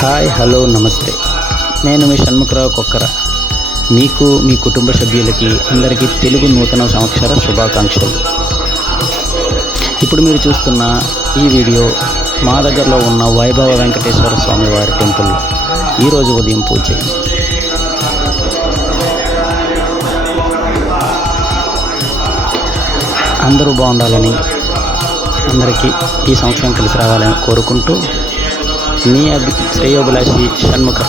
Hi hello నమస్తే. నేను మీ షణ్ముఖరావు కొక్కర. మీకు మీ కుటుంబ సభ్యులకి అందరికీ తెలుగు నూతన సంవత్సర శుభాకాంక్షలు. ఇప్పుడు మీరు చూస్తున్న ఈ వీడియో మా దగ్గరలో ఉన్న వైభవ వెంకటేశ్వర స్వామి వారి టెంపుల్ ఈరోజు ఉదయం పూజ అందరూ బాగుండాలని అందరికీ ఈ సంవత్సరం కలిసి రావాలని కోరుకుంటూ ni ya tsayo bala shi shan muka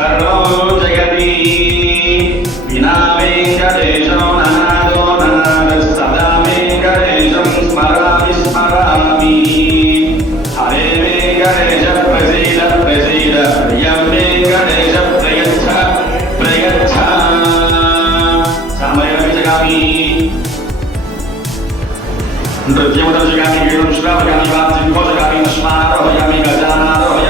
సర్వం జగతి వినా వెంకటేశో నాదో నాద సదా వెంకటేశం స్మరామి స్మరామి హరే వెంకటేశ ప్రసీద ప్రసీద ప్రియం వెంకటేశ సమయం జగామి నృత్యముదర్శకామి వాచ్యం కోశకామి స్మారోహయామి గజానారోహయామి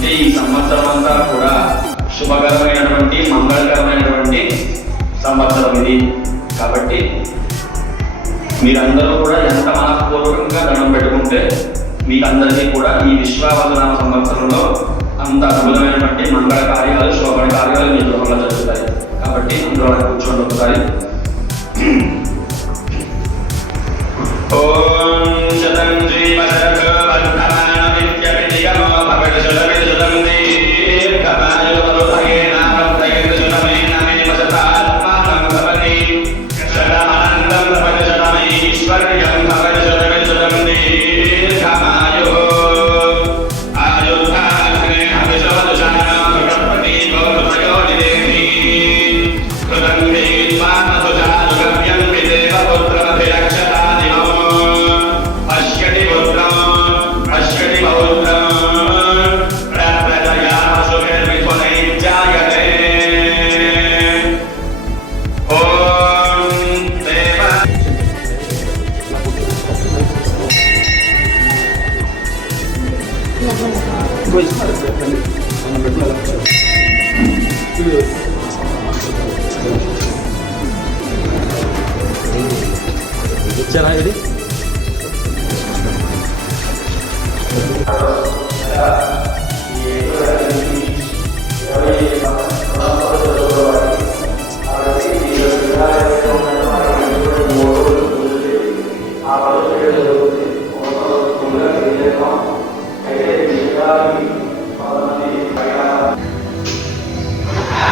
అంటే ఈ సంవత్సరం అంతా కూడా శుభకరమైనటువంటి మంగళకరమైనటువంటి సంవత్సరం ఇది. కాబట్టి మీరందరూ కూడా ఎంత మనపూర్వకంగా దండం పెట్టుకుంటే మీకందరికీ కూడా ఈ విశ్వావసనామ సంవత్సరంలో అంత అద్భుతమైనటువంటి మంగళ కార్యాలు శోభన కార్యాలు మీ గృహంలో జరుగుతాయి. కాబట్టి అందరూ అలా కూర్చోండి ఒకసారి. ಚೆನ್ನಾಗಿದೆ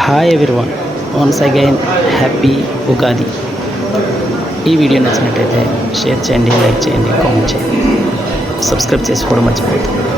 Hi everyone, once again happy Ugadi. ఈ వీడియో నచ్చినట్టయితే షేర్ చేయండి లైక్ చేయండి కామెంట్ చేయండి. సబ్స్క్రైబ్ చేసుకోవడం మర్చిపోతుంది